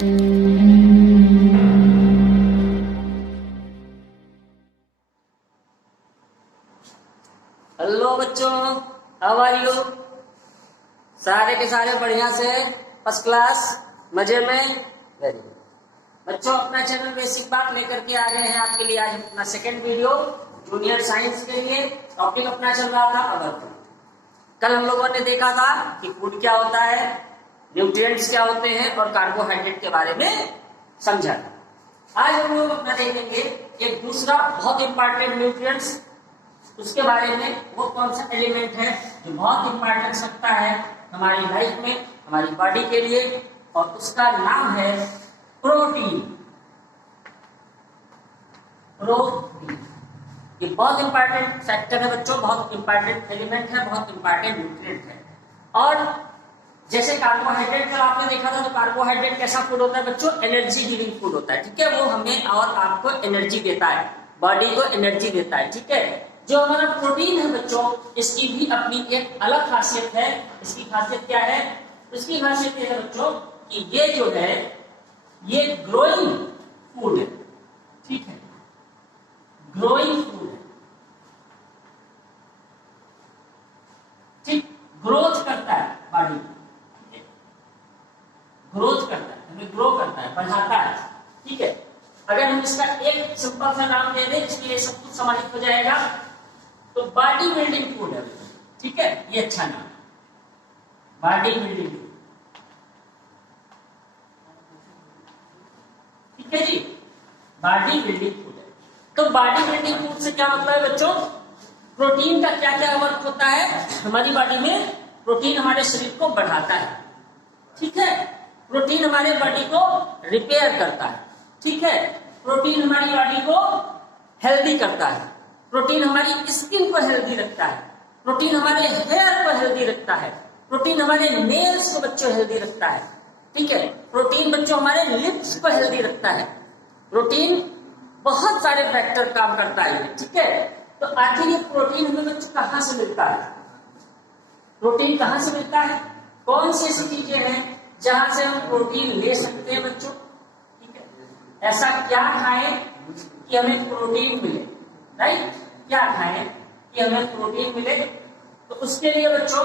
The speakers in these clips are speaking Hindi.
हेलो बच्चों, हाउ आर यू? सारे के सारे बढ़िया से, फर्स्ट क्लास, मजे में, वेरी गुड। बच्चों, अपना चैनल बेसिक बात लेकर के आ गए हैं आपके लिए आज अपना सेकंड वीडियो जूनियर साइंस के लिए। टॉपिक अपना चल रहा था अगर कल हम लोगों ने देखा था कि फूड क्या होता है, न्यूट्रिएंट्स क्या होते हैं और कार्बोहाइड्रेट के बारे में समझा था। आज हम लोग अपना देखेंगे एक दूसरा बहुत इंपॉर्टेंट न्यूट्रिएंट्स, उसके बारे में। वो कौन सा एलिमेंट है जो बहुत इंपॉर्टेंस रखता है हमारी लाइफ में, हमारी बॉडी के लिए, और उसका नाम है प्रोटीन। प्रोटीन ये बहुत इंपॉर्टेंट फैक्टर है बच्चों, बहुत इंपॉर्टेंट एलिमेंट है, बहुत इंपॉर्टेंट न्यूट्रिएंट है। और जैसे कार्बोहाइड्रेट कल आपने देखा था, तो कार्बोहाइड्रेट कैसा फूड होता है बच्चों? एनर्जी गिविंग फूड होता है, ठीक है। वो हमें और आपको एनर्जी देता है, बॉडी को एनर्जी देता है, ठीक है। जो हमारा प्रोटीन है बच्चों, इसकी भी अपनी एक अलग खासियत है। इसकी खासियत क्या है? इसकी खासियत ये है बच्चों कि ये जो है ये ग्रोइंग फूड है, ठीक है, ग्रोइंग फूड है, ठीक, ग्रोथ करता है बॉडी, ग्रोथ करता है, हमें ग्रो करता है, बढ़ाता है, ठीक है। अगर हम इसका एक सिंपल सा नाम दे दें इसलिए सब कुछ समाहित हो जाएगा, तो बॉडी बिल्डिंग फूड है, ठीक है। ये अच्छा नाम, बॉडी बिल्डिंग, ठीक है जी, बॉडी बिल्डिंग फूड है। तो बॉडी बिल्डिंग फूड से क्या मतलब है बच्चों? प्रोटीन का क्या क्या वर्क होता है हमारी बॉडी में? प्रोटीन हमारे शरीर को बढ़ाता है, ठीक है। प्रोटीन हमारे बॉडी को रिपेयर करता है, ठीक है। प्रोटीन हमारी बॉडी को हेल्दी करता है, प्रोटीन हमारी स्किन को हेल्दी रखता है, प्रोटीन हमारे हेयर को हेल्दी रखता है, प्रोटीन हमारे नेल्स को बच्चों हेल्दी रखता है, ठीक है। प्रोटीन बच्चों हमारे लिप्स को हेल्दी रखता है। प्रोटीन बहुत सारे फैक्टर काम करता है, ठीक है। तो आखिर ये प्रोटीन हमें बच्चों कहां से मिलता है? प्रोटीन कहां से मिलता है? कौन सी ऐसी चीजें हैं जहां से हम प्रोटीन ले सकते हैं बच्चों, ठीक है। ऐसा क्या खाएं कि हमें प्रोटीन मिले, राइट? क्या खाएं कि हमें प्रोटीन मिले? तो उसके लिए बच्चों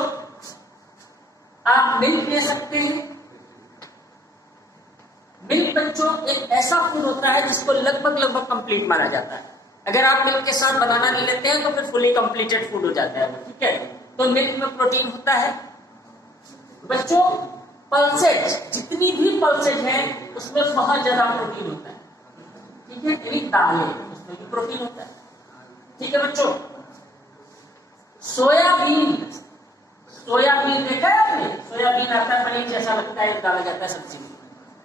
आप मिल्क ले सकते हैं। मिल्क बच्चों एक ऐसा फूड होता है जिसको लगभग कंप्लीट माना जाता है। अगर आप मिल्क के साथ बनाना नहीं लेते हैं तो फिर फुली कंप्लीटेड फूड हो जाता है, ठीक है। तो मिल्क में प्रोटीन होता है बच्चों। पल्सेज, जितनी भी पल्सेज है उसमें बहुत ज्यादा प्रोटीन होता है, ठीक है। यानी दालें, उसमें भी प्रोटीन होता है, ठीक है बच्चों। सोयाबीन, सोयाबीन देखा है आपने? सोयाबीन आता है, पनीर जैसा लगता है, डाला जाता है सब्जी में,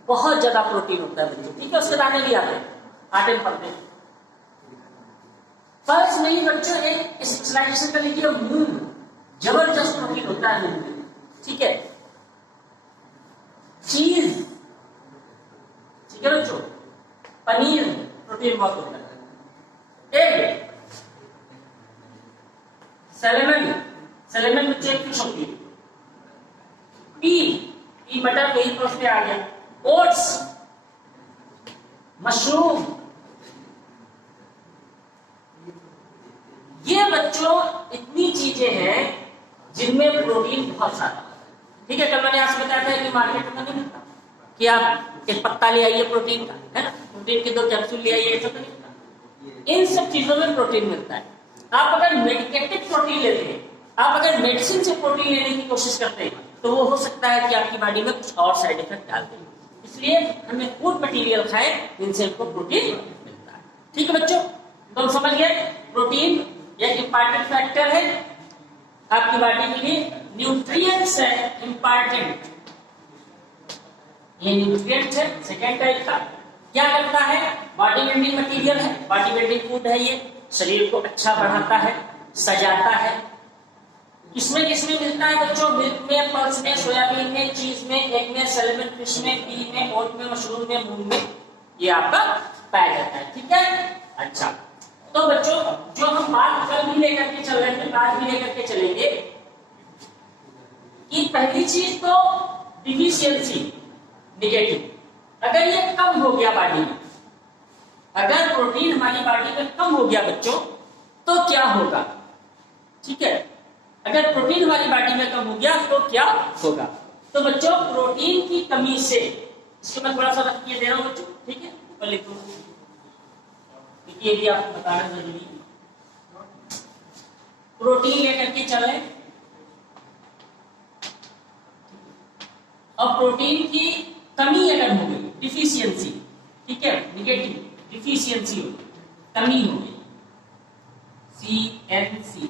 बहुत ज्यादा प्रोटीन होता है बच्चों, ठीक है। उसके दाने भी आते हैं, आटे में पकते हैं। फर्ज नहीं बच्चों, एक स्पेशलाइजेशन कर लीजिए, मूंग, जबरदस्त प्रोटीन होता है मूंग में, ठीक है। चीज, ठीक है बच्चों, पनीर प्रोटीन बहुत होता है। एग, सैलेमन, सैलेमन बच्चों एक फिश होती है। पी मटर यही तो उसमें आ गया। ओट्स, मशरूम, ये बच्चों इतनी चीजें हैं जिनमें प्रोटीन बहुत सारा है, ठीक है। कल मैंने आपसे बताया था कि मार्केट में नहीं मिलता कि आप एक पत्ता ले आइए प्रोटीन का, है ना, प्रोटीन के 2 कैप्सूल ले आइए, ऐसा तो नहीं मिलता। इन सब चीजों में प्रोटीन मिलता है। आप अगर मेडिकेटेड प्रोटीन लेते हैं, आप अगर मेडिसिन से प्रोटीन लेने की कोशिश करते हैं, तो वो हो सकता है कि आपकी बॉडी में कुछ और साइड इफेक्ट डाल दें। इसलिए हमें फूड मटेरियल खाएं जिनसे हमको प्रोटीन मिलता है, ठीक है बच्चों। तो हम समझ गए प्रोटीन एक इंपॉर्टेंट फैक्टर है आपकी बॉडी के लिए। न्यूट्रिएंट्स है इंपॉर्टेंट, ये न्यूट्रिएंट्स है सेकेंड टाइप का। क्या करता है? बॉडी बिल्डिंग मटेरियल है, बॉडी बिल्डिंग फूड है, ये शरीर को अच्छा बढ़ाता है, सजाता है। किसमें किसमें मिलता है बच्चों? मिल्क में, पल्स में, सोयाबीन में, चीज में, एग में, सैलेमन फिश में, पी में, ओट में, मशरूम में, मूंग में, ये आपका पाया जाता है, ठीक है। अच्छा, तो बच्चों जो हम बात कल भी लेकर के चल रहे थे, आज भी लेकर के चलेंगे कि पहली चीज तो डिफिशियंसी, नेगेटिव, अगर ये कम हो गया बॉडी में, अगर प्रोटीन हमारी बॉडी में कम हो गया बच्चों, तो क्या होगा? ठीक है, अगर प्रोटीन हमारी बॉडी में कम हो गया तो क्या होगा? तो बच्चों प्रोटीन की कमी से, इसको मैं थोड़ा सा रख के दे रहा हूं बच्चों, ठीक है, ऊपर लिखो क्योंकि ये भी आपको बताना जरूरी है। प्रोटीन लेकर के चले, और प्रोटीन की कमी अगर हो गई, डिफिशियंसी, ठीक है, निगेटिव डिफिशियंसी हो गई, कमी हो गई, CNC,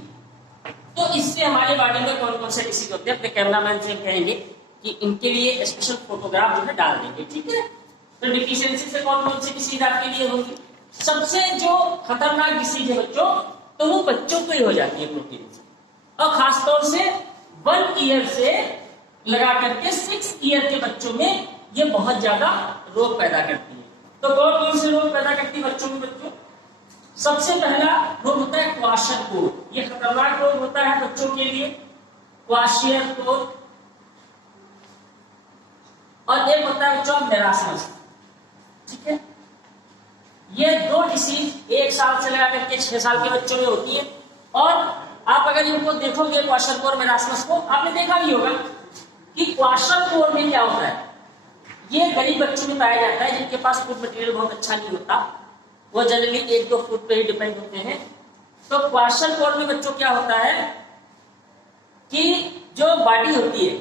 तो इससे हमारे बॉडी में कौन कौन से डिसीज होते हैं? अपने कैमरामैन से कहेंगे कि इनके लिए स्पेशल फोटोग्राफ जो है डाल देंगे, ठीक है। तो डिफिशियंसी से कौन कौन से डिसीज आपके लिए होंगी? सबसे जो खतरनाक डिसीज है बच्चों, तो वो बच्चों को ही हो जाती है प्रोटीन से, और खासतौर से 1 ईयर से लगा करके 6 ईयर के बच्चों में ये बहुत ज्यादा रोग पैदा करती है। तो कौन कौन से रोग पैदा करती है बच्चों में? बच्चों सबसे पहला रोग होता है क्वाशरकोर। ये खतरनाक रोग होता है बच्चों के लिए, क्वाशियरकोर। और एक होता है बच्चों मेरास्मस, ठीक है। ये 2 डिसीज 1 साल से लगा करके 6 साल के बच्चों में होती है। और आप अगर इनको देखोगे क्वाशरकोर मेरास्मस को, आपने देखा भी होगा कि क्वाशरकोर में क्या होता है, ये गरीब बच्चों में पाया जाता है जिनके पास फूड मटेरियल बहुत अच्छा नहीं होता, वो जनरली 1-2 फूड पे ही डिपेंड होते हैं। तो क्वाशरकोर में बच्चों क्या होता है कि जो बॉडी होती है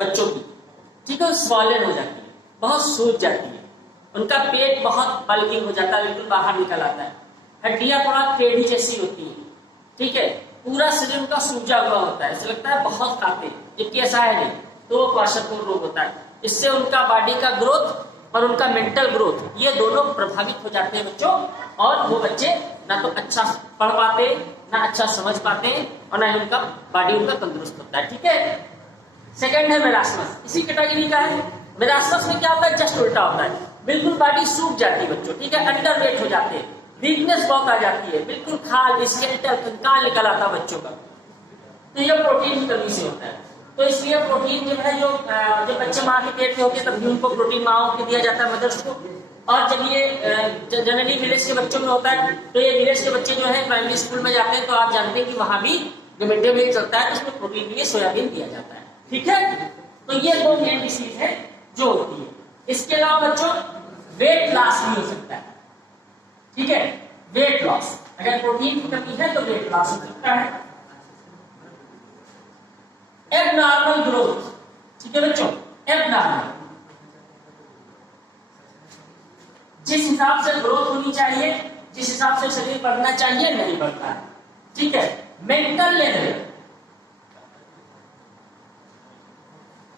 बच्चों की, ठीक है, स्वॉलन हो जाती है, बहुत सूज जाती है, उनका पेट बहुत बल्किंग हो जाता है, बिल्कुल बाहर निकल आता है, हड्डियां थोड़ा टेढ़ी जैसी होती है, ठीक है, पूरा शरीर उनका सूजा हुआ होता है, ऐसा लगता है बहुत खाते, जबकि ऐसा है नहीं। तो वो क्वाशरकोर रोग होता है। इससे उनका बॉडी का ग्रोथ और उनका मेंटल ग्रोथ, ये दोनों प्रभावित हो जाते हैं बच्चों, और वो बच्चे ना तो अच्छा पढ़ पाते, ना अच्छा समझ पाते, और ना ही उनका बॉडी उनका तंदुरुस्त होता है, ठीक है। सेकंड है मेरास्मस, इसी कैटेगरी का है। मेरास्मस में क्या होता है? जस्ट उल्टा होता है, बिल्कुल बॉडी सूख जाती है बच्चों, ठीक है, अंडर वेट हो जाते हैं, वीकनेस बहुत आ जाती है, बिल्कुल खाल स्केलेटल कंकाल निकल आता है बच्चों का। तो ये प्रोटीन की कमी से होता है। तो इसलिए प्रोटीन जो है, जो बच्चे माँ के पेट में होते हैं तब भी उनको प्रोटीन माँ को दिया जाता है, मदर्स को। और जब ये जनरली विलेज के बच्चों में होता है, तो ये विलेज के बच्चे जो है प्राइमरी स्कूल में जाते हैं, तो आप जानते हैं कि वहां भी जो मिड डे मील चलता है, उसमें प्रोटीन के लिए सोयाबीन दिया जाता है, ठीक है। तो ये 2 मेन डिसीज है जो होती है। इसके अलावा बच्चों वेट लॉस भी हो सकता है, ठीक है, वेट लॉस, अगर प्रोटीन की कमी है तो वेट लॉस हो सकता है। एबनॉर्मल ग्रोथ, ठीक है बच्चों, एबनॉर्मल, जिस हिसाब से ग्रोथ होनी चाहिए, जिस हिसाब से शरीर बढ़ना चाहिए, नहीं बढ़ता है, ठीक है। Mental level,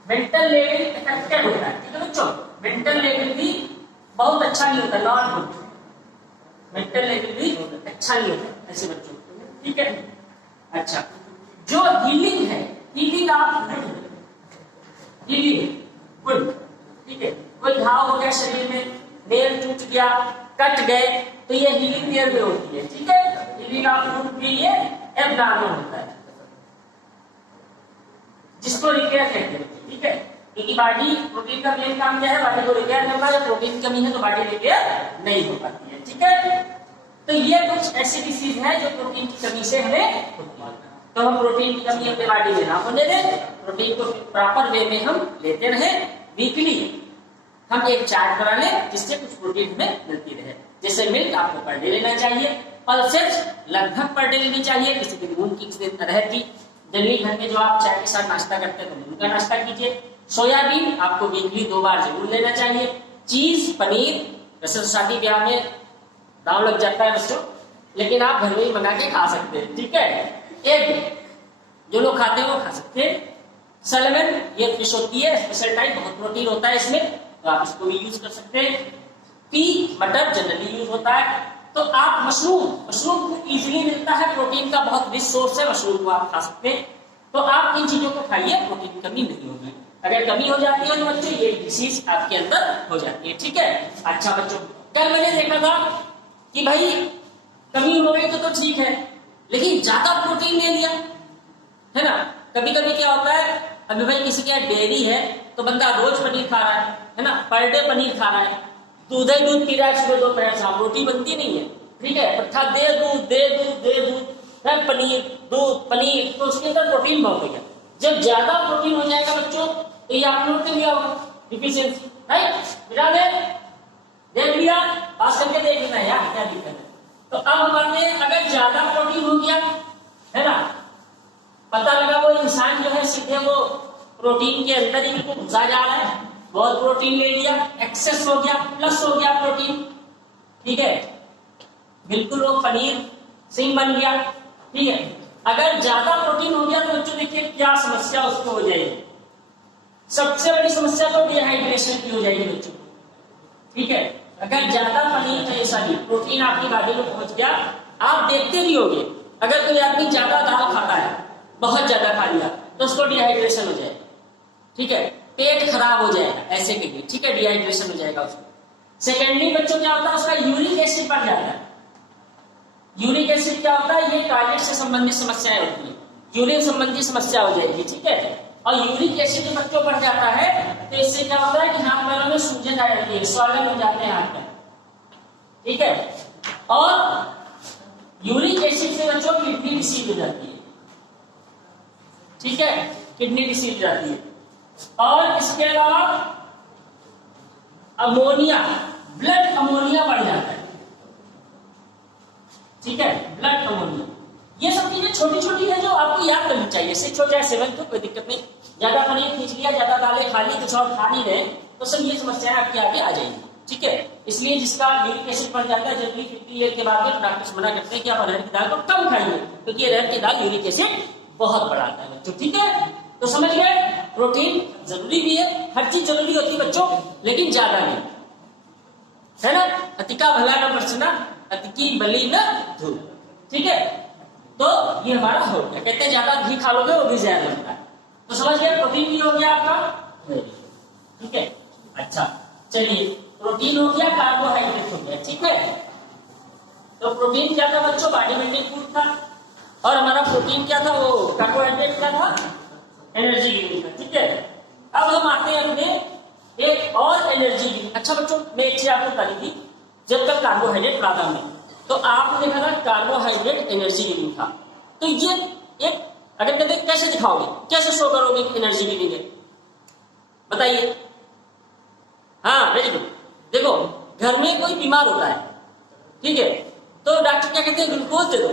mental level affected होता है, ठीक है बच्चों, मेंटल लेवल भी बहुत अच्छा नहीं होता, नॉट गुड, मेंटल लेवल भी अच्छा नहीं होता ऐसे बच्चों, ठीक है। अच्छा, जो हीलिंग है, हीलिंग आप हीलिंग गुड, ठीक है, कोई घाव हो गया शरीर में, नेल टूट गया, कट गए, तो ये हीलिंग नेल में होती है, ठीक है। हीलिंग आप के लिए एबनॉर्मल होता है, जिसको रिपेयर कहते हैं, ठीक है, क्योंकि बॉडी प्रोटीन का मेन काम क्या है? बॉडी को रिपेयर करना है। जब प्रोटीन की कमी है तो बॉडी रिपेयर नहीं हो पाती है, ठीक है। तो ये कुछ ऐसी डिसीज है जो प्रोटीन की कमी से हमें होती है। तो हम प्रोटीन की कमी अपने बॉडी में ना होने दें, प्रोटीन को प्रॉपर वे में हम लेते रहे। वीकली हम एक चार्ट बना लें जिससे कुछ प्रोटीन हमें मिलती रहे। जैसे मिल्क आपको पर डे लेना चाहिए, पल्सेस लगभग पर डे लेनी चाहिए, किसी दिन मूंग की, किसी दिन अरहर की। जनरली घर में जो आप चाय के साथ नाश्ता करते हैं तो मूंग का नाश्ता कीजिए। सोयाबीन आपको वीकली 2 बार जरूर लेना चाहिए। चीज, पनीर, वैसे शादी ब्याह में दाव लग जाता है बच्चों, लेकिन आप घर में ही मंगा के खा सकते हैं, ठीक है। एग जो लोग खाते हैं वो खा सकते हैं। सैल्मन, ये फिश होती है स्पेशल टाइप, बहुत प्रोटीन होता है इसमें, तो आप इसको भी यूज कर सकते हैं। पी, मटर जनरली यूज होता है। तो आप मशरूम को इजीली मिलता है, प्रोटीन का बहुत रिच सोर्स है, मशरूम को आप खा सकते हैं। तो आप इन चीजों को खाइए, प्रोटीन की कमी नहीं होगी। अगर कमी हो जाती है तो बच्चों ये डिसीज आपके अंदर हो जाती है, ठीक है। अच्छा बच्चों, कल मैंने देखा था कि भाई कमी हो गई तो ठीक है, लेकिन ज्यादा प्रोटीन ले लिया, है ना। कभी कभी क्या होता है अभी भाई किसी के यहाँ डेयरी है तो बंदा रोज पनीर खा रहा है ना, पर डे पनीर खा रहा है, दूध ही दूध पी रहा है सुबह दोपहर शाम, रोटी बनती नहीं है, ठीक है, पट्ठा दे दूध दे दूध दे दूध है, पनीर दूध पनीर, तो उसके अंदर प्रोटीन बहुत हो गया। जब ज्यादा प्रोटीन हो जाएगा बच्चों तो ये आप लोग के लिए डिफिशियंसी, राइट, बिठा दे, देख लिया, पास करके देख लेना यार क्या दिक्कत है। तो अब हमारे अगर ज्यादा प्रोटीन हो गया है ना, पता लगा वो इंसान जो है सीधे वो प्रोटीन के अंदर ही बिल्कुल घुसा जा रहा है, बहुत प्रोटीन ले लिया, एक्सेस हो गया, प्लस हो गया प्रोटीन, ठीक है, बिल्कुल वो पनीर सिंह बन गया, ठीक है। अगर ज्यादा प्रोटीन हो गया तो बच्चों देखिए क्या समस्या उसको हो जाएगी, सबसे बड़ी समस्या तो डिहाइड्रेशन की हो जाएगी बच्चों, ठीक है। अगर ज्यादा पनीर ऐसा भी प्रोटीन आपकी बॉडी में पहुंच गया, आप देखते भी होंगे अगर कोई आदमी ज्यादा दाल खाता है, बहुत ज्यादा खा लिया तो उसको डिहाइड्रेशन हो जाएगा, ठीक है, पेट खराब हो जाएगा, ऐसे कहिए, ठीक है, डिहाइड्रेशन हो जाएगा उसको। सेकेंडली बच्चों क्या होता है, उसका यूरिक एसिड बढ़ जाता है। यूरिक एसिड क्या होता है, ये टॉयलेट से संबंधित समस्याएं होती है, यूरिन संबंधी समस्या हो जाएगी, ठीक है। और यूरिक एसिड बच्चों बढ़ जाता है तो इससे क्या होता है कि हाथ पैरों में सूजन आ जाती है, स्वॉलन हो जाते हैं हाथ पैर, ठीक है। और यूरिक एसिड से बच्चों किडनी डिसीज हो जाती है, ठीक है, किडनी डिसीज हो जाती है। और इसके अलावा अमोनिया, ब्लड अमोनिया बढ़ जाता है, ठीक है, ब्लड अमोनिया। ये सब चीजें छोटी छोटी है जो आपको याद करनी चाहिए, 6 हो जाए 7 तो कोई दिक्कत नहीं, ज्यादा पनीर खींच लिया, ज्यादा दालें खा ली, कुछ और खा नहीं रहे तो सब ये समस्याएं आपके आगे आ जाएंगी, ठीक है। इसलिए जिसका यूरिक एसिड बढ़ जाता है जनरली 50 ईयर के बाद डॉक्टर्स मना करते हैं कि आप अरहर की दाल को कम खाइए, क्योंकि अरहर की दाल यूरिक एसिड बहुत बढ़ाता है बच्चों, ठीक है। तो समझ गए, प्रोटीन जरूरी भी है, हर चीज जरूरी होती है बच्चों, लेकिन ज्यादा नहीं, है ना, अतिका भला न बरसना, अतिकी बली न धूल, ठीक है। तो ये हमारा हो गया, कहते हैं ज्यादा घी खा लोगे वो भी जहर लगता है, तो समझ गए, प्रोटीन भी हो गया आपका, ठीक है। अच्छा चलिए, प्रोटीन हो गया, कार्बोहाइड्रेट हो गया, ठीक है। तो प्रोटीन क्या था बच्चों, बॉडी बिल्डिंग फूड था, और हमारा प्रोटीन क्या था, वो कार्बोहाइड्रेट क्या था, एनर्जी गिविंग था, ठीक है। अब हम आते हैं अपने एक और एनर्जी गिविंग। अच्छा बच्चों मैं एक चीज आपको बताई थी, जब तक कार्बोहाइड्रेट प्राथम में, तो आपने देखा था कार्बोहाइड्रेट एनर्जी गिविंग था, तो ये एक अगर कहते कैसे दिखाओगे, कैसे शो करोगे कि एनर्जी गिविंग है, बताइए। हाँ वेरी गुड, देखो घर में कोई बीमार होता है, ठीक है, तो डॉक्टर क्या कहते हैं, ग्लूकोज दे दो,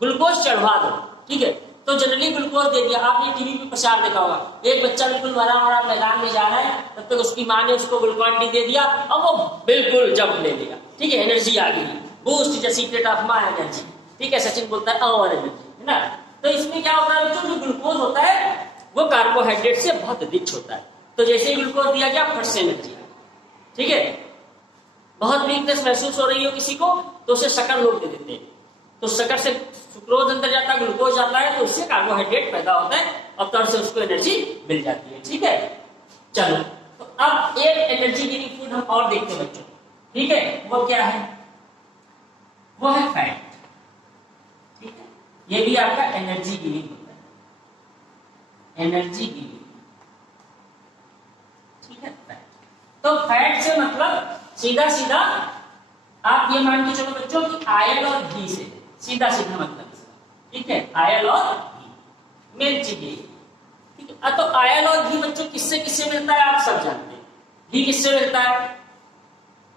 ग्लूकोज चढ़वा दो, ठीक है। तो जनरली ग्लूकोज दे दिया, आपने टीवी पे प्रचार देखा होगा, एक बच्चा बिल्कुल मरा मरा मैदान में जा रहा है, तब तक उसकी माँ ने उसको ग्लूकोन डी दे दिया, अब वो बिल्कुल जंप ले लिया, ठीक है, एनर्जी आ गई, boost the secret of my energy, ठीक है, सचिन बोलता है और एनर्जी, है ना। तो इसमें क्या होता है बच्चों, जो ग्लूकोज होता है वो कार्बोहाइड्रेट से बहुत रिच होता है, तो जैसे ही ग्लूकोज दिया गया फट से एनर्जी, ठीक है। बहुत वीकनेस महसूस हो रही हो किसी को तो उसे शक्कर लोग दे देते हैं, तो शक्कर से सुक्रोज अंदर जाता है, ग्लूकोज जाता है, तो उससे कार्बोहाइड्रेट पैदा होता है और तब से उसको एनर्जी मिल जाती है, ठीक है। चलो तो अब एक एनर्जी गिविंग फूड हम और देखते हैं बच्चों, ठीक है, वो क्या है, वो है फैट, ठीक है, ये भी आपका एनर्जी गिविंग होता है, एनर्जी गिविंग, ठीक है। फैट, तो फैट से मतलब सीधा सीधा आप ये मान के चलो बच्चों कि आयल और घी से सीधा सीधा मतलब, ठीक है, आयल और घी, मिर्च घी, ठीक है। तो आयल और घी बच्चों किससे किससे मिलता है आप सब जानते हैं, घी किससे मिलता है,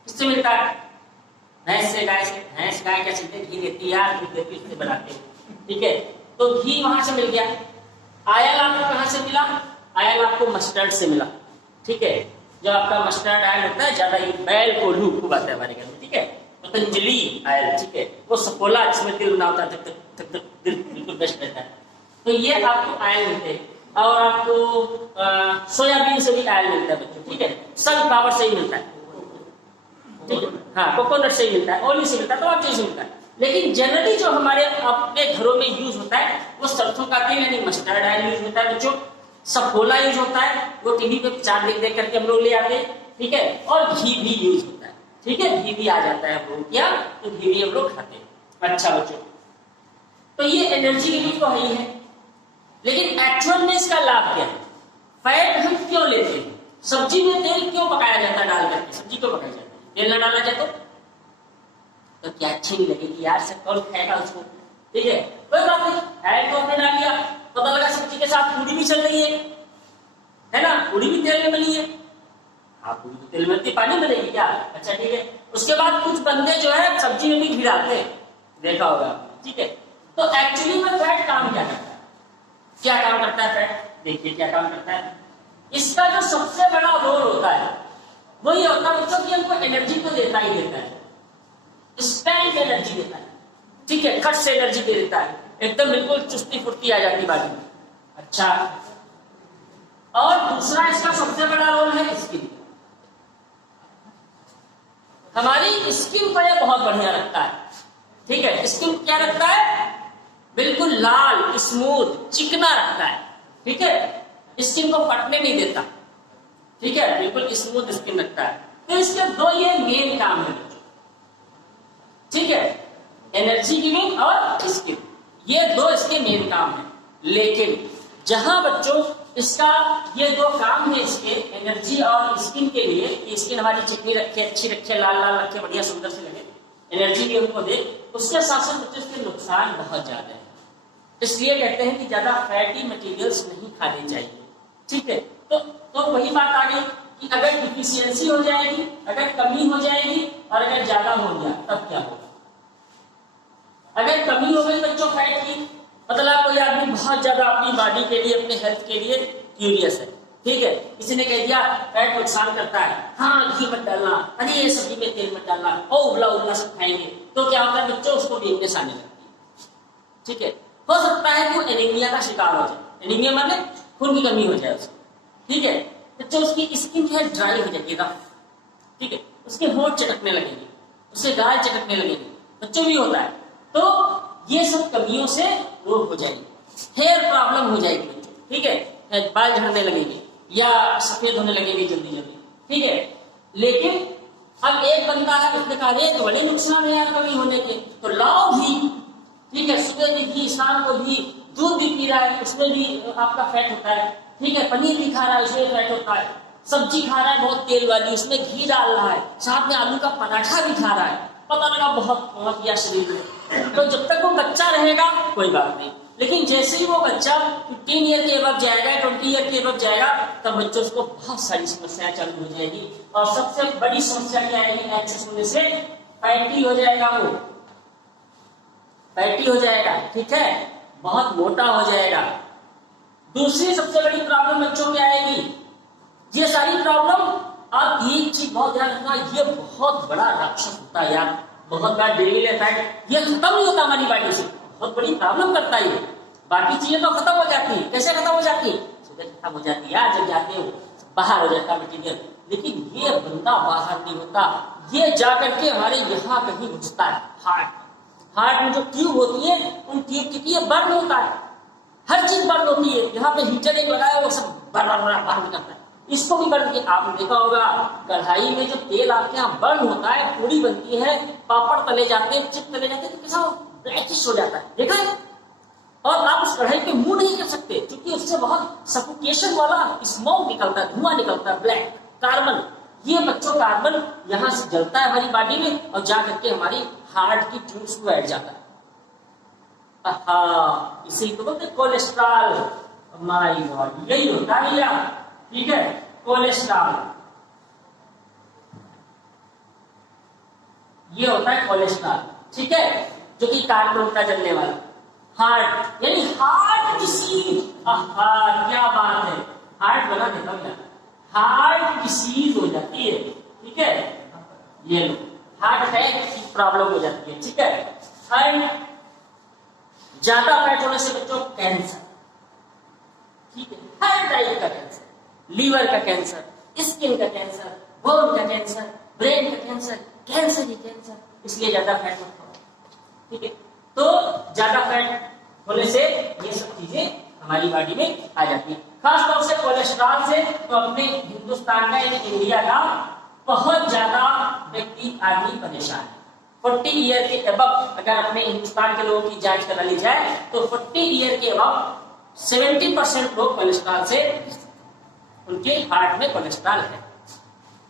किससे मिलता है, भैंस से, गाय से, भैंस गाय क्या चलते घी देती है यार, दूध देती है, उससे बनाते हैं, ठीक है। तो घी वहां से मिल गया, आयल आपको कहां से मिला, आयल आपको मस्टर्ड से मिला, ठीक है। जो आपका मस्टर्ड आयल होता है, ज्यादा बैल को लू खूब आता है हमारे घर में, ठीक है, पतंजलि आयल, ठीक है, वो सफोला जिसमें दिल बना होता है, तक तक तक दिल बिल्कुल बेस्ट रहता है, तो ये आपको आयल मिलते हैं। और आपको सोयाबीन से भी आयल मिलता है बच्चों, ठीक है, सनफ्लावर से ही मिलता है, ठीक है, हाँ कोकोनट से ही मिलता है, ऑयली से मिलता है, तो और चीज से मिलता है, लेकिन जनरली जो हमारे अपने घरों में यूज होता है वो सरसों का तेल यानी मस्टर्ड ऑयल यूज होता है बच्चों, सफोला यूज होता है, वो टीवी पे प्रचार देख देख करके हम लोग ले आते हैं, ठीक है, और घी भी यूज होता है, ठीक है, घी भी आ जाता है हम लोग क्या, तो घी भी हम लोग खाते हैं। अच्छा बच्चों, तो ये एनर्जी गिविंग तो है ही है, लेकिन एक्चुअल में इसका लाभ क्या है, सब्जी में तेल क्यों पकाया जाता है डाल करके, सब्जी क्यों पकाई जाती है, तेल ना डाला जाए तो क्या अच्छी नहीं लगेगी यार, सब कौन खाएगा उसको, ठीक है, कोई बात नहीं, ऐड तो आपने डाल दिया, पता लगा सब्जी के साथ पूरी भी चल रही है ना, पूरी भी तेल में बनी है, हाँ पूरी तो तेल में, पानी में बनेगी क्या, अच्छा ठीक है। उसके बाद कुछ बंदे जो है सब्जी में भी घी डालते हैं, देखा होगा, ठीक है। तो एक्चुअली में फैट काम क्या करता है, क्या काम करता है फैट, देखिए क्या काम करता है। इसका जो सबसे बड़ा रोल होता है वो ये होता है बच्चों कि हमको एनर्जी तो देता ही देता है, इंस्टेंट एनर्जी देता है, ठीक है, खट से एनर्जी दे देता है, एकदम बिल्कुल चुस्ती फुर्ती आ जाती बाडी में। अच्छा, और दूसरा इसका सबसे बड़ा रोल है स्किन, हमारी स्किन को ये बहुत बढ़िया रखता है, ठीक है, स्किन क्या रखता है, बिल्कुल लाल स्मूथ चिकना रखता है, ठीक है, स्किन को फटने नहीं देता, ठीक है, बिल्कुल स्मूथ स्किन रखता है। तो इसके दो ये मेन काम है बच्चों, ठीक है, एनर्जी गिविंग और स्किन, ये दो इसके मेन काम है। लेकिन जहां बच्चों इसका ये दो काम है इसके एनर्जी और स्किन के लिए, कि स्किन हमारी चिकनी रखे, अच्छी रखे, लाल लाल रखे, बढ़िया सुंदर से लगे, एनर्जी भी हमको दे, उसके साथ साथ बच्चों इसके नुकसान बहुत ज्यादा है। इसलिए कहते हैं कि ज्यादा फैटी मटेरियल्स नहीं खाने चाहिए, ठीक है। तो वही बात आ गई कि अगर डिफिशियंसी हो जाएगी, अगर कमी हो जाएगी और अगर ज्यादा हो गया तब क्या होगा। अगर कमी हो गई बच्चों फैट की, मतलब कोई आदमी बहुत ज्यादा अपनी बॉडी के लिए, अपने हेल्थ के लिए क्यूरियस है, ठीक है, किसी ने कह दिया फैट नुकसान करता है, हाँ घी मत डालना, अरे ये सब्जी में तेल मत डालना, ओ उबला उबला सब खाएंगे, तो क्या होता है बच्चों उसको वीकनेस आने लगती है, ठीक है। हो सकता है कि वो एनीमिया का शिकार हो जाए, एनीमिया माने खून की कमी हो जाए उसको, ठीक है, बच्चों उसकी स्किन जो है ड्राई हो जाएगी, रफ, ठीक है, उसके होंठ चटकने लगेंगे, उसके गाल चटकने लगेंगे, बच्चों भी होता है। तो ये सब कमियों से रोग हो जाएगी, हेयर प्रॉब्लम हो जाएगी बच्चों, ठीक है, बाल झड़ने लगेंगे या सफेद होने लगेंगे जल्दी जल्दी, ठीक है। लेकिन अब एक बंदा है, उसने कहा ये तो बड़े नुकसान है यार कमी होने के, तो लाओ घी, ठीक है, सुबह भी घी, शाम को भी, दूध भी पी रहा है उसमें भी आपका फैट होता है, ठीक है, पनीर भी खा रहा है उसमें फैट होता है, सब्जी खा रहा है बहुत तेल वाली उसमें घी डाल रहा है, साथ में आलू का पराठा भी खा रहा है, पता लगा बहुत पहुंच गया शरीर में। तो जब तक वो बच्चा रहेगा कोई बात नहीं, लेकिन जैसे ही वो बच्चा 15 ईयर के अब जाएगा, 20 ईयर के अब जाएगा, तब बच्चों को बहुत सारी समस्याएं चालू हो जाएगी। और सबसे बड़ी समस्या क्या आएगी, एक्सेस होने से फैटी हो जाएगा, वो फैटी हो जाएगा, ठीक है, बहुत मोटा हो जाएगा। दूसरी सबसे बड़ी प्रॉब्लम बच्चों क्या आएगी, ये सारी प्रॉब्लम, आप एक चीज बहुत ध्यान रखना, ये बहुत बड़ा राक्षस होता है यार, बहुत बड़ा डेविल इफेक्ट, ये खत्म नहीं होता हमारी बॉडी से, बहुत बड़ी प्रॉब्लम करता है। बाकी चीजें तो खत्म हो जाती है, कैसे खत्म हो जाती है, सुबह खत्म हो जाती है यार, जब जाते हो बाहर हो जाता है मटीरियल, लेकिन ये बंदा बाहर नहीं होता, ये जाकर के हमारे यहाँ कहीं घुसता है, हार्ट में जो ट्यूब होती है उन ट्यूब की बर्न होता है, हर चीज बर्न होती है, यहाँ पे हीटर एक लगाया वो सब बर्न करता है, इसको भी बर्न किया। आपने देखा होगा कढ़ाई में जो तेल आपके यहाँ बर्न होता है, पूरी बनती है, पापड़ तले जाते हैं, चिप तले जाते हैं, तो कैसा ब्लैकिश हो जाता है, देखा है। और आप उस कढ़ाई पे मुंह नहीं कर सकते क्योंकि उससे बहुत सफोकेशन वाला स्मोक निकलता है, धुआं निकलता है, ब्लैक कार्बन, ये बच्चों कार्बन यहाँ से जलता है हमारी बॉडी में और जा करके हमारी हार्ट की ट्यूब्स में बैठ जाता है। इसी को बोलते कोलेस्ट्रॉल, माय गॉड, यही होता है यार, ठीक है, कोलेस्ट्रॉल, ये होता है कोलेस्ट्रॉल, ठीक है, जो कि कार्बन का जलने वाला। हार्ट यानी हार्ट डिसीज, क्या बात है, हार्ट बना देता हूं, हार्ट डिसीज हो जाती है, ठीक है, ये लो हार्ट अटैक की प्रॉब्लम हो जाती है, ठीक है। एंड ज्यादा फैट होने से बच्चों कैंसर, ठीक है, हर टाइप का कैंसर, लीवर का कैंसर, स्किन का कैंसर, बोन का कैंसर, ब्रेन का कैंसर, कैंसर ही कैंसर, इसलिए ज्यादा फैट मत खाओ, ठीक है। तो ज्यादा फैट होने से ये सब चीजें हमारी बॉडी में आ जाती है, खास तौर से कोलेस्ट्रॉल से। तो अपने हिंदुस्तान का यानी इंडिया का बहुत ज्यादा व्यक्ति आदमी परेशान है। 40 ईयर के अबव अगर अपने हिंदुस्तान के लोगों की जांच करा ली जाए तो 40 ईयर के अबव 70% लोग कोलेस्ट्रॉल से उनके हार्ट में कोलेस्ट्रॉल है।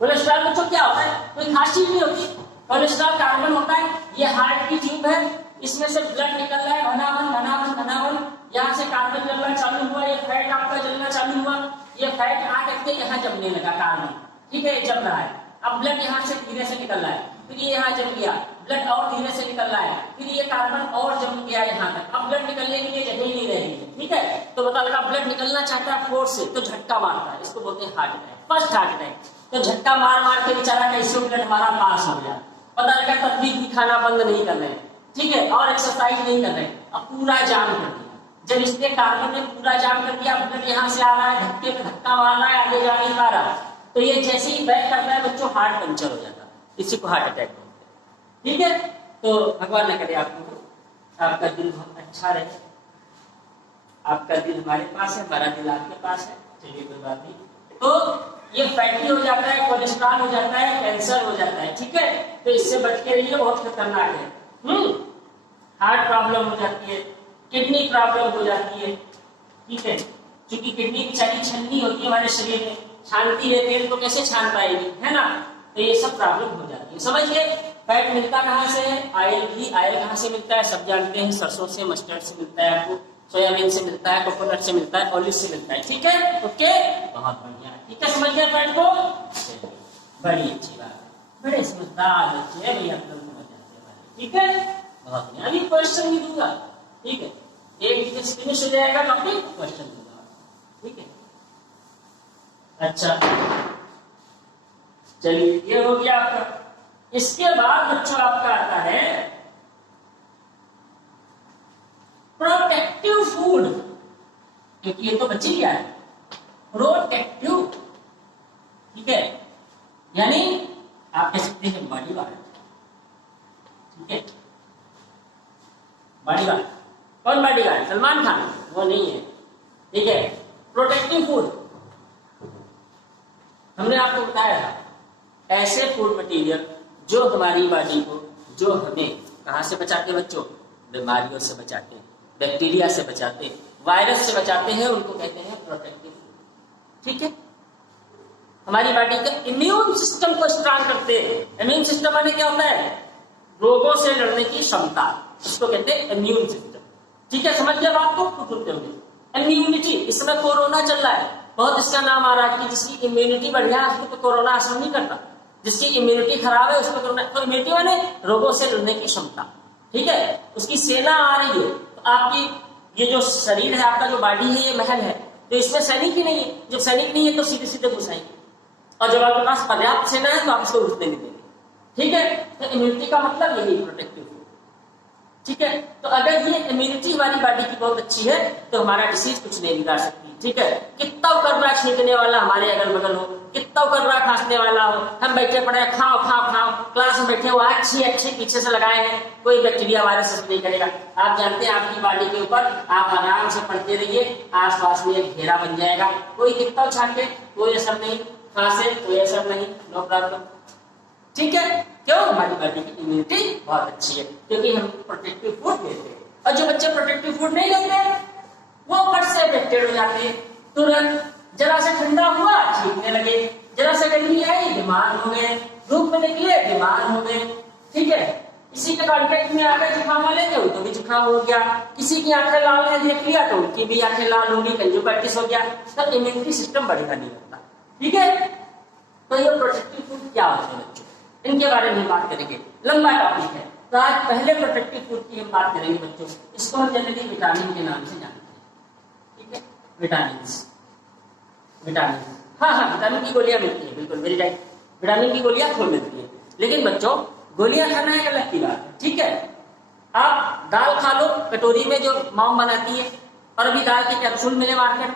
कोलेस्ट्रॉल बच्चों क्या होता है? कोई खास चीज नहीं होती। कोलेस्ट्रॉल कार्बन होता है, ये हार्ट की ट्यूब है, इसमें से ब्लड निकल रहा है घनावन, यहाँ से कार्बन जलना चालू हुआ, ये फैट आपका जलना चालू हुआ, ये फैट आ करके यहाँ जमने लगा कार्बन, ठीक है, जम रहा है। अब ब्लड यहाँ से धीरे से निकल रहा है, फिर ये यहाँ जम गया, ब्लड और धीरे से निकल रहा है, फिर ये कार्बन और जम गया यहाँ तक। अब ब्लड निकलने के लिए जगह ही नहीं रहेगी, ठीक है। तो पता लगा ब्लड निकलना चाहता है फोर्स से, तो झटका मारता है, इसको बोलते हैं heart attack, first heart attack. तो झटका मार मार के बेचारा कैसे ब्लड हमारा पास हो गया, पता लगा तब भी खाना बंद नहीं कर रहे, ठीक है, और एक्सरसाइज नहीं कर रहे, अब पूरा जाम कर दिया। जब इसने कार्बन ने पूरा जाम कर दिया, ब्लड यहाँ से आ रहा है, धक्के पे धक्का मार रहा है, आगे जा नहीं पा रहा, तो ये जैसे ही बैक करता है बच्चों हार्ट पंचर हो जाता है, इसी को हार्ट अटैक बोलते हैं, ठीक है। तो भगवान न करे आपका दिल बहुत अच्छा रहे, आपका दिल हमारे पास है, हमारा दिल आपके पास है, चलिए कोई बात नहीं। तो ये फैटी हो जाता है, कोलेस्ट्रॉल हो जाता है, कैंसर हो जाता है, ठीक है। तो इससे बच के रहिए, बहुत खतरनाक है। हार्ट प्रॉब्लम हो जाती है, किडनी प्रॉब्लम हो जाती है, ठीक है, क्योंकि किडनी बेचारी छलनी होती है हमारे शरीर में, छानती है तेल तो कैसे छान पाएगी, है ना। तो ये सब प्रॉब्लम हो जाती है, समझिए। फैट मिलता कहाँ से है? आयल कहाँ से मिलता है? सब जानते हैं, सरसों से, मस्टर्ड से मिलता है, आपको सोयाबीन से मिलता है, कोकोनट से मिलता है, ऑलिव से मिलता है, ठीक है, ओके, बहुत बढ़िया, ठीक है, समझ गए फैट को, बड़ी अच्छी बात है, बड़े समझदार बच्चे हैं भैया, समझ जाते हैं, ठीक है, बहुत बढ़िया। अभी क्वेश्चन भी दूंगा, ठीक है, एक फिनिश हो जाएगा टॉपिक, क्वेश्चन दूंगा, ठीक है। अच्छा चलिए, ये हो गया आपका। इसके बाद बच्चों आपका आता है प्रोटेक्टिव फूड, क्योंकि ये तो बची गया है, प्रोटेक्टिव, ठीक है, यानी आप कह सकते हैं बॉडी गार्ड, ठीक है, बॉडी गार्ड। कौन बॉडी गार्ड? सलमान खान? वो नहीं है, ठीक है। प्रोटेक्टिव फूड हमने आपको बताया था, ऐसे फूड मटेरियल जो हमारी बॉडी को, जो हमें कहां से बचाते बच्चों? बीमारियों से बचाते हैं, बैक्टीरिया से बचाते हैं, वायरस से बचाते हैं, उनको कहते हैं प्रोटेक्टिव फूड, ठीक है। हमारी बॉडी का इम्यून सिस्टम को स्ट्रांग करते हैं। इम्यून सिस्टम माने क्या होता है? रोगों से लड़ने की क्षमता, इसको कहते हैं इम्यून सिस्टम, ठीक है, समझ गए बात को? इम्यूनिटी, इस समय कोरोना चल रहा है, बहुत इसका नाम आ रहा है कि जिसकी इम्यूनिटी बढ़िया है उसको तो कोरोना असर नहीं करता, जिसकी इम्यूनिटी खराब है उसको कोरोना। तो इम्यूनिटी माने रोगों से लड़ने की क्षमता, ठीक है, उसकी सेना आ रही है। तो आपकी ये जो शरीर है, आपका जो बॉडी है, ये महल है, तो इसमें सैनिक ही नहीं है। जब सैनिक नहीं है तो सीधे सीधे घुसाएंगे, और जब आपके पास पर्याप्त सेना है तो आप उसको घुसने नहीं देंगे, ठीक है। तो इम्यूनिटी का मतलब यही प्रोटेक्टिव, ठीक है। तो अगर ये इम्यूनिटी हमारी बॉडी की बहुत अच्छी है तो हमारा डिसीज कुछ नहीं बिगाड़ सकती, ठीक है। कितना कर रहा है छींकने वाला हमारे अगल बगल हो, कितना कर रहा है खांसने वाला हो, हम बैठे पड़े खाओ खाओ खाओ, क्लास में बैठे हो अच्छी अच्छी पीछे से लगाए हैं, कोई बैक्टीरिया वायरस नहीं करेगा। आप जानते हैं आपकी बॉडी के ऊपर आप आराम से पढ़ते रहिए, आस पास में एक घेरा बन जाएगा, कोई कितना छाटे कोई असर नहीं, खांसे कोई असर नहीं, नो प्रॉब्लम, ठीक है। क्यों? हमारी बॉडी की इम्यूनिटी बहुत अच्छी है, क्योंकि हम प्रोटेक्टिव फूड लेते हैं। और जो बच्चे प्रोटेक्टिव फूड नहीं लेते वो फट से अफेक्टेड हो जाते हैं, तुरंत जरा से ठंडा हुआ छींकने लगे, जरा से गर्मी आई बीमार हो गए, धूप में निकले बीमार हो गए, ठीक है। किसी के कांटेक्ट में आ गए जुकाम वाले के, तो भी जुकाम हो गया, किसी की आंखें लाल है देख लिया तो उनकी भी आंखें लाल होगी, कंजुक्टिविटिस हो गया, तब इम्यूनिटी सिस्टम बढ़िया नहीं होता, ठीक है। तो ये प्रोटेक्टिव फूड क्या होते हैं बच्चों, इनके बारे में बात करेंगे, लंबा टॉपिक है। तो आज पहले प्रोटेक्टिव फूड की हम बात करेंगे बच्चों, इसको हम जनरली विटामिन के नाम से जानते हैं, ठीक है। विटामिन, हाँ, विटामिन की गोलियां मिलती है, बिल्कुल वेरी राइट, विटामिन की गोलियां खूब मिलती है। लेकिन बच्चों गोलियां खाना एक अलग की बात है, ठीक है। आप दाल खा लो कटोरी में जो मॉम बनाती है, और अभी दाल के कैप्सूल मिले मार्केट,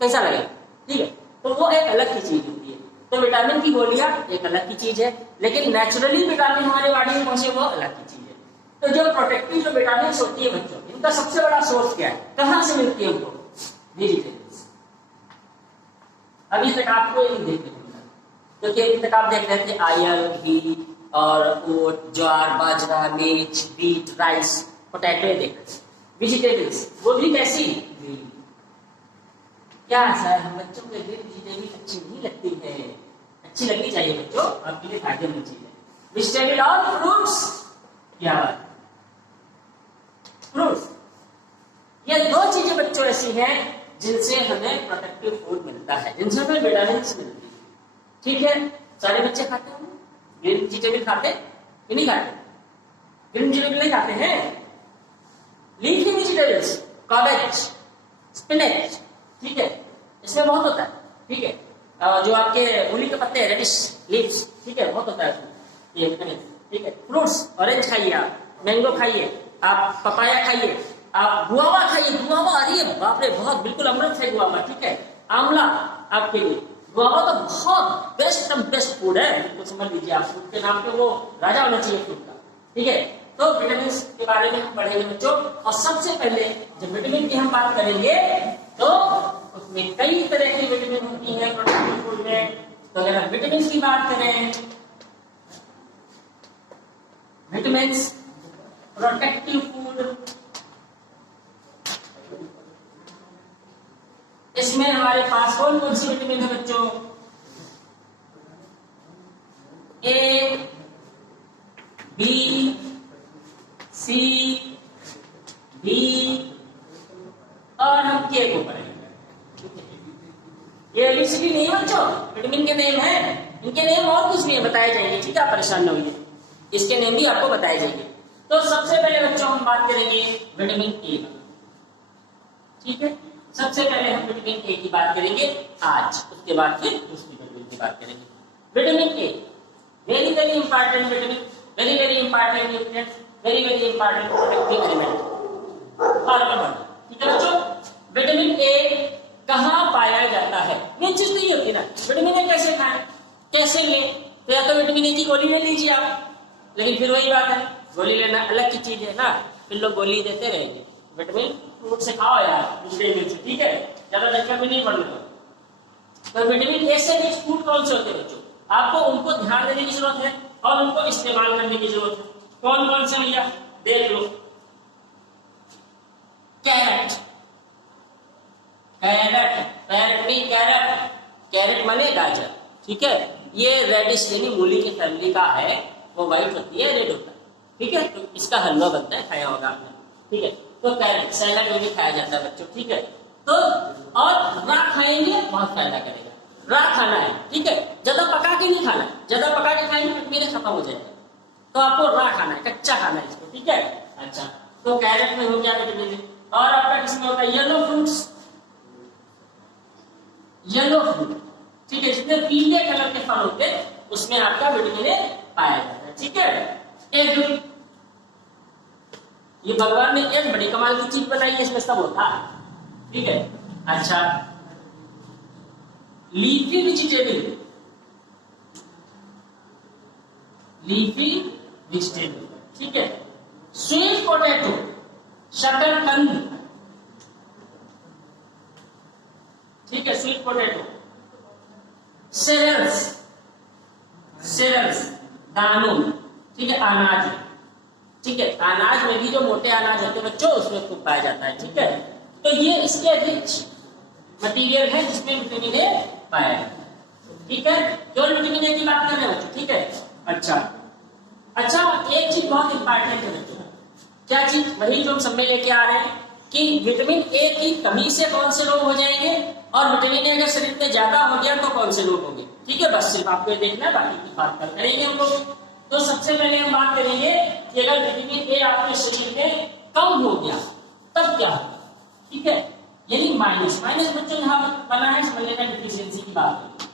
कैसा लगेगा, ठीक है। तो वो एक अलग की चीज होती है। तो विटामिन की गोलियां एक अलग की चीज है, लेकिन नेचुरली विटामिन हमारे बॉडी में पहुंचे वो अलग की चीज है। तो जो प्रोटेक्टिव जो विटामिन होती है बच्चों, इनका सबसे बड़ा सोर्स क्या है, कहां से मिलती है हमको? वेजिटेबल्स। अभी तक आपको ये नहीं देखने को मिला, क्योंकि अभी तक आप देख रहे थे आयल, घी और ओट, ज्वार, बाजरा, मिर्च, बीट, राइस, पोटैटो देख रहे थे। वेजिटेबल्स वो भी कैसी? ग्रीन, क्या सर हम बच्चों के ग्रीन वेजिटेबल अच्छी नहीं लगती है? अच्छी लगनी चाहिए बच्चों, आपके लिए फायदेमंद चीज है। वेजिटेबल और फ्रूट्स, क्या बात, फ्रूट्स, ये दो चीजें बच्चों ऐसी हैं जिनसे हमें प्रोटेक्टिव फूड मिलता है, जिनसे हमें विटामिन मिलती है। ठीक है, सारे बच्चे खाते हैं ग्रीन वेजिटेबल, खाते कि नहीं खाते? ग्रीन वेजिटेबल नहीं खाते हैं? लीफी वेजिटेबल्स, कैबेज, स्पिनच, ठीक है, इसमें बहुत होता है। ठीक है, जो आपके मूली के पत्ते, रेडिश लीव्स, ठीक है, बहुत होता है उसमें ये विटामिन। ठीक है, फ्रूट्स, ऑरेंज खाइए आप, मैंगो खाइए आप, पपाया खाइए आप, गुआवा खाइए, गुआवा, अरे बाप रे, बहुत बिल्कुल अमृत है गुआवा। ठीक है, आंवला आपके लिए, गुआवा तो बहुत बेस्ट फूड है, बिल्कुल समझ लीजिए आप, फूड के नाम पे वो राजा होना चाहिए फूड का। ठीक है, तो विटामिन के बारे में हम पढ़ेंगे बच्चों। और सबसे पहले जब विटामिन की हम बात करेंगे तो उसमें कई तरह की विटामिन होती है प्रोटीन फूड में। तो अगर हम विटामिन की बात करें, विटामिन प्रोटेक्टिव फूड, इसमें हमारे पास कौन कौन सी विटामिन है बच्चों? ए, बी, सी, डी और हम के को पढ़ेंगे। ये एबीसीडी नहीं है बच्चों, विटामिन के नेम है, इनके नेम और कुछ नहीं बताए जाएंगे। ठीक है, परेशान न होइए, इसके नेम भी आपको बताए जाएंगे। तो सबसे पहले बच्चों हम बात करेंगे विटामिन ए। ठीक है, सबसे पहले हम विटामिन ए की बात करेंगे आज, उसके बाद फिर दूसरी विटामिन की बात करेंगे। Vitamin a very very important vitamin, very very important nutrients, very very important protective element. ठीक है बच्चों, विटामिन ए कहाँ पाया जाता है? मेन चीज तो ये होती है ना, विटामिन ए कैसे खाएं, कैसे लें? तो या तो विटामिन ए की गोली ले लीजिए आप, लेकिन फिर वही बात है, गोली लेना अलग की चीज है ना, फिर लोग गोली देते रहेंगे। विटामिन फ्रूट से खाओ यार, वेजिटेबल से, ठीक है, ज्यादा दिक्कत भी नहीं पड़ने दो। तो विटामिन ए से रिच फूड कौन से होते हैं बच्चों? आपको उनको ध्यान देने की जरूरत है और उनको इस्तेमाल करने की जरूरत है। कौन कौन से भैया देख लो। कैरेट, कैरेट, कैरेट नहीं कैरेट, कैरेट माने गाजर। ठीक है, ये रेडिश यानी मूली की फैमिली का है, वो व्हाइट होती है, रेड होता है। ठीक है, तो इसका हलवा बनता है, खाया होगा आपने। ठीक है, तो कैरेट सैलड में भी खाया जाता है बच्चों। ठीक है, तो और रात खाएंगे बहुत फायदा करेगा, रात खाना है। ठीक है, ज्यादा पका के नहीं खाना, ज्यादा पका के खाएंगे विटामिन खत्म हो जाएगा, तो आपको रात खाना है, कच्चा खाना है इसको। ठीक है, अच्छा, तो कैरेट में हो गया विटामिन। और आपका किसमें होता है? Yellow fruits, yellow fruit. ठीक है, जितने पीले कलर के फल होते हैं उसमें आपका विटामिन ए पाया जाता है। ठीक है, एग, ये भगवान ने एक बड़ी कमाल की चीज बनाई है, इसमें सब होता है। ठीक है, अच्छा, लीफी वेजिटेबल, लीफी वेजिटेबल। ठीक है, स्वीट पोटैटो, शकरकंद। ठीक है, स्वीट पोटैटो, सेरेल्स, सेरेल्स दानों। ठीक है, अनाज। ठीक है, अनाज में भी जो मोटे अनाज होते हैं बच्चों उसमें खूब पाया जाता है। ठीक है, तो ये इसके रिच मटेरियल है जिसमें विटामिन ए पाया जाता है। ठीक है, केवल विटामिन ए की बात कर रहे हैं बच्चों। ठीक है, अच्छा अच्छा, एक चीज बहुत इंपॉर्टेंट है बच्चों। क्या चीज? वही जो हम सब में लेके आ रहे हैं कि विटामिन ए की कमी से कौन से रोग हो जाएंगे और विटामिन ए अगर शरीर में ज्यादा हो गया तो कौन से रोग होंगे। ठीक है, बस सिर्फ आपको ये देखना है, बाकी की बात कल करेंगे हम लोग। तो सबसे पहले हम बात करेंगे कि अगर विटामिन ए आपके शरीर में कम हो गया तब क्या होगा। ठीक है, यानी माइनस, माइनस बच्चों यहाँ बना है, समझ लेना डिफिशियंसी की बात।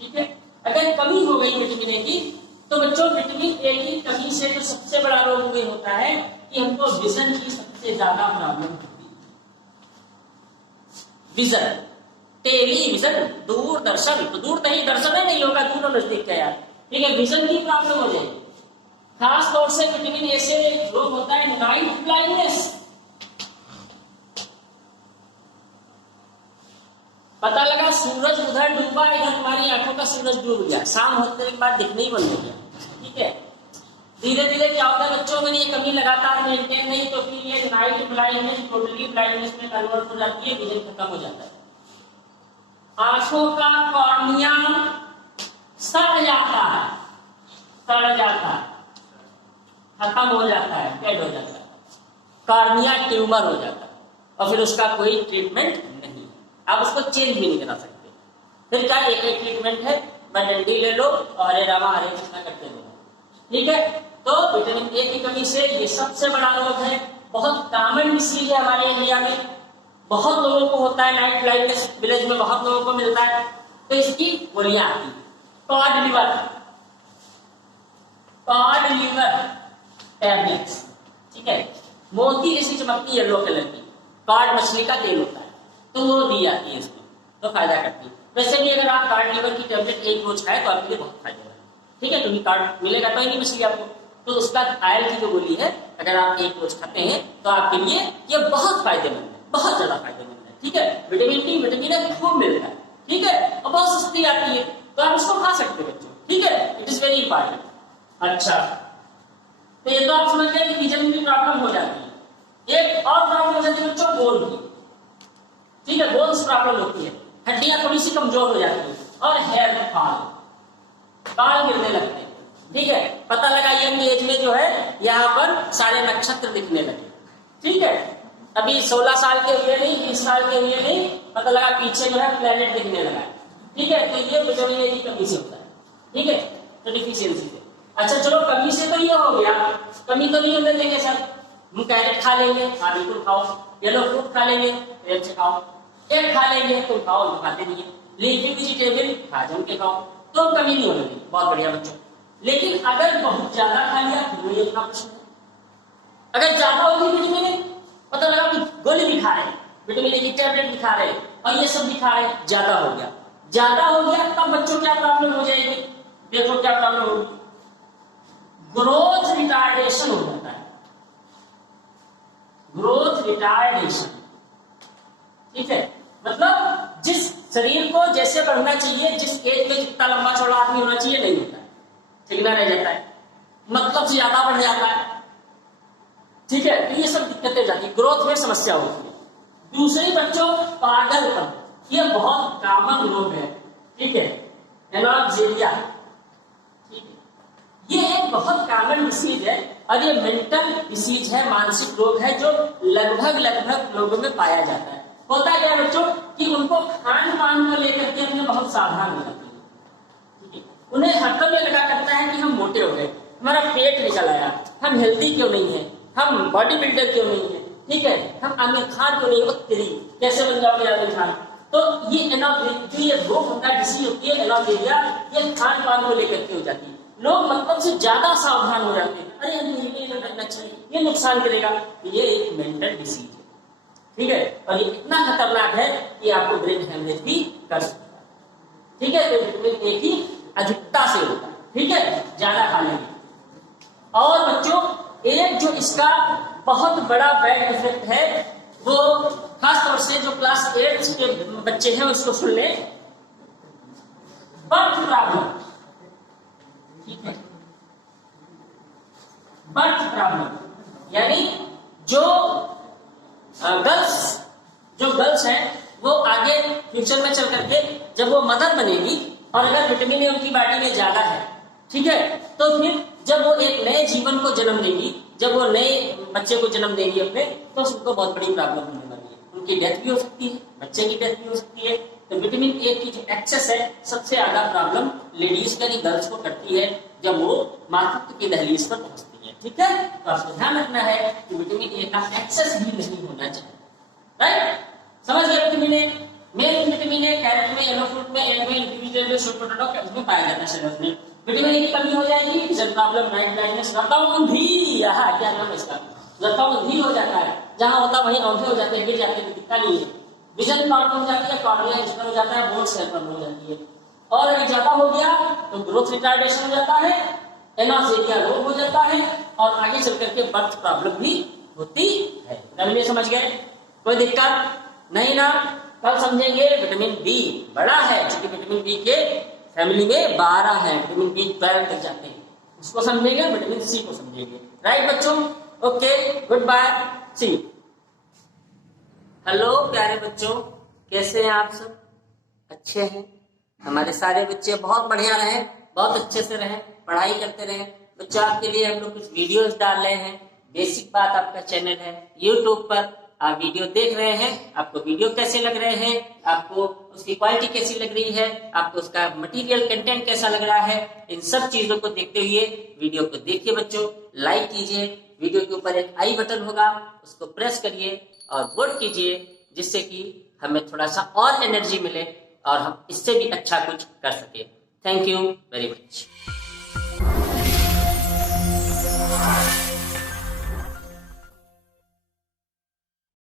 ठीक है, अगर कमी हो गई विटामिन ए की तो बच्चों विटामिन ए की कमी से जो सबसे बड़ा रोग ये होता है कि हमको विजन की सबसे ज्यादा प्रॉब्लम होती है। विजन, टेलीविजन, दूरदर्शन, तो दूर नहीं दर्शन है, नहीं होगा, दूर और नजदीक का यार। ठीक है, विजन की प्रॉब्लम हो जाएगी। खास तौर से विटामिन ए से रोग होता है नाइट ब्लाइंडनेस। पता लगा सूरज उधर डूबा, इधर तुम्हारी आंखों का सूरज डूब गया, शाम होते के बाद दिखने ही बंद हो गया। ठीक है, धीरे धीरे क्या होता है बच्चों में ये कमी लगातार मेंटेन नहीं तो फिर ये नाइट ब्लाइंडनेस टोटली ब्लाइंडनेस में कन्वर्ट हो जाती है, विजन खत्म हो जाता है। आंखों का कॉर्निया सड़ जाता है, खत्म हो जाता है, डेड हो जाता है, कॉर्निया ट्यूमर हो जाता है और फिर उसका कोई ट्रीटमेंट नहीं है, आप उसको चेंज भी नहीं करा सकते। फिर क्या एक ही ट्रीटमेंट है, डंडी ले लो और हरे रामा हरे कृष्णा करते रहो, ठीक है। तो विटामिन ए की कमी से ये सबसे बड़ा रोग है, बहुत कॉमन डिसीज है हमारे इंडिया में, बहुत लोगों को होता है, नाइट ब्लाइंडनेस विलेज में बहुत लोगों को मिलता है। तो इसकी गोलियां आती है, कॉड लिवर टैबलेट्स, ठीक है, मोती जैसी चमकती येलो कलर की, कॉड मछली का तेल होता है, तो वो दी जाती है इसमें, तो फायदा करती है। वैसे भी अगर आप कॉड लिवर की टैबलेट एक रोज खाए तो आपके लिए बहुत फायदेमंद है, ठीक है, क्योंकि कॉड मिलेगा तो ही नहीं मछली आपको, तो उसका आयल की जो गोली है अगर आप एक रोज खाते हैं तो आपके लिए ये बहुत फायदेमंद है, बहुत ज्यादा फायदेमंद है, ठीक है। विटामिन डी विटामिन ए खूब मिलता है, ठीक है, और बहुत सस्ती आती है, तो आप उसको खा सकते हैं बच्चों, ठीक है, इट इज वेरी इंपॉर्टेंट। अच्छा, तो ये तो आप समझ गए कि विटामिन की प्रॉब्लम हो जाती है। एक और प्रॉब्लम हो जाती है बच्चों बोन की, ठीक है, बोन्स प्रॉब्लम होती है, हड्डियां थोड़ी सी कमजोर हो जाती है, और हेयर फॉल, बाल गिरने लगते हैं, ठीक है। पता लगा यंग एज में जो है यहाँ पर सारे नक्षत्र दिखने लगे, ठीक है, अभी 16 साल के हुए नहीं, 20 साल के हुए नहीं, पता लगा पीछे जो है प्लेनेट दिखने लगा है, ठीक है। तो ये विटामिन ए की कमी से होता है, ठीक है, तो डिफिशियंसी से। अच्छा चलो, कमी से तो ये हो गया, कमी तो नहीं होने देंगे सर, हम कैरेट खा लेंगे, हाँ बिल्कुल खाओ, येलो फ्रूट खा लेंगे, प्रेम से खाओ, एग खा लेंगे, तुम खाओ, तो खाते नहीं है, लीफी वेजिटेबल खा जम के खाओ, तो कमी नहीं होने देंगे, बहुत बढ़िया बच्चों। लेकिन अगर बहुत ज्यादा खा लिया तो ये अपना प्रश्न है, अगर ज्यादा होगी विटामिन ए, पता लगा कि गोली भी खा रहे, विटामिन ए की टैबलेट भी खा रहे और ये सब भी खा रहे, ज्यादा हो गया, तब बच्चों क्या प्रॉब्लम हो जाएगी, देखो क्या प्रॉब्लम होगी, ग्रोथ रिटार्डेशन हो जाता है, ग्रोथ रिटार्डेशन, ठीक है, मतलब जिस शरीर को जैसे बढ़ना चाहिए, जिस एज में जितना लंबा चौड़ा आदमी होना चाहिए नहीं होता है, ठीक ना, रह जाता है, मतलब ज्यादा बढ़ जाता है, ठीक है, तो ये सब दिक्कतें हो जाती है, ग्रोथ में समस्या होती है। दूसरे बच्चों पागलपन, ये बहुत कॉमन रोग है, ठीक है, एनॉक्सिया, ठीक है, ये एक बहुत कॉमन डिसीज है और ये मेंटल डिसीज है, मानसिक रोग है जो लगभग लोगों में पाया जाता है। होता है क्या बच्चों कि उनको खान पान को लेकर के अपने बहुत सावधान हो जाते हैं, ठीक है, उन्हें हरदम ये लगा करता है कि हम मोटे हो गए, हमारा पेट निकल आया, हम हेल्दी क्यों नहीं है, हम बॉडी बिल्डर क्यों नहीं है, ठीक है, हम आमिर खान क्यों नहीं है, तेरी कैसे बन जाओगे आमिर खान। तो ये जो ये रोग होता है, डिसीज होती है एनॉक्सिया, ये खान पान को लेकर के हो जाती है, लोग मतलब से ज्यादा सावधान हो जाते हैं, अरे ये नहीं करना चाहिए, ये नुकसान करेगा, ये एक मेंटल डिसीज है, ठीक है, और ये इतना खतरनाक है कि आपको ब्रेन हेमरेज भी कर सकता है, ठीक है, तो विटामिन ए की अधिकता से होता है, ठीक है, ज्यादा खा लेंगे। और बच्चों एक जो इसका बहुत बड़ा बैड इफेक्ट है, वो खास तौर से जो क्लास 8 के बच्चे हैं उसको सुन ले, बर्थ प्रॉब्लम, ठीक है, बर्थ प्रॉब्लम, यानी जो गर्ल्स हैं वो आगे फ्यूचर में चल करके जब वो मदर बनेगी और अगर विटामिन ए उनकी बॉडी में ज्यादा है, ठीक है, तो फिर जब वो एक नए जीवन को जन्म देगी, जब वो नए बच्चे को जन्म देगी अपने, तो उसको बहुत बड़ी प्रॉब्लम होने वाली है, उनकी डेथ भी हो सकती है, बच्चे की डेथ भी हो सकती है। तो विटामिन ए की जो एक्सेस है सबसे ज्यादा प्रॉब्लम लेडीज यानी गर्ल्स को करती है जब वो मातृत्व की दहलीज पर पहुंचती है, ठीक है, तो आपको ध्यान रखना है कि विटामिन ए का एक्सेस भी नहीं होना चाहिए, राइट, समझ गए। Vitamin A, main vitamin A carrot में, येलो फ्रूट में, एग में, इंडिविजुअल में, स्वीट पोटैटो इसमें पाया जाता है शरीर में। विटामिन ए की कमी हो जाएगी, विजन प्रॉब्लम, नाइट ब्लाइंडनेस, रक्तवृद्धि, यह क्या नाम है इसका, रक्तवृद्धि हो जाता है, जहां होता वहीं औंधे हो जाते हैं, गिर जाते हैं, दिखता नहीं है, विजन प्रॉब्लम हो जाती है, कॉर्निया डिस्टर्ब हो जाता है, बोन सेल प्रॉब्लम हो जाती है, और अगर ज्यादा हो गया तो ग्रोथ रिटार्डेशन हो जाता है, एनॉक्सिया रोग हो जाता है, और आगे चल करके बर्थ प्रॉब्लम भी होती है। अभी समझ गए, कोई दिक्कत नहीं ना, कल समझेंगे। विटामिन बी बड़ा है, क्योंकि विटामिन बी के फैमिली में 12 है, विटामिन बी 12 तक जाते हैं, उसको समझेंगे, विटामिन सी को समझेंगे, राइट बच्चों, okay, good bye, see you. Hello प्यारे बच्चों, कैसे हैं आप सब? अच्छा। अच्छे हैं, हमारे सारे बच्चे बहुत बढ़िया रहे, बहुत अच्छे से रहे, पढ़ाई करते रहे। बच्चों आपके लिए हम लोग कुछ वीडियोस डाल रहे हैं। बेसिक बात आपका चैनल है यूट्यूब पर, आप वीडियो देख रहे हैं, आपको वीडियो कैसे लग रहे हैं, आपको उसकी क्वालिटी कैसी लग रही है, आपको उसका मटेरियल कंटेंट कैसा लग रहा है, इन सब चीजों को देखते हुए वीडियो को देखिए बच्चों, लाइक कीजिए। वीडियो के ऊपर एक आई बटन होगा, उसको प्रेस करिए और वोट कीजिए, जिससे कि हमें थोड़ा सा और एनर्जी मिले और हम इससे भी अच्छा कुछ कर सके। Thank you very much.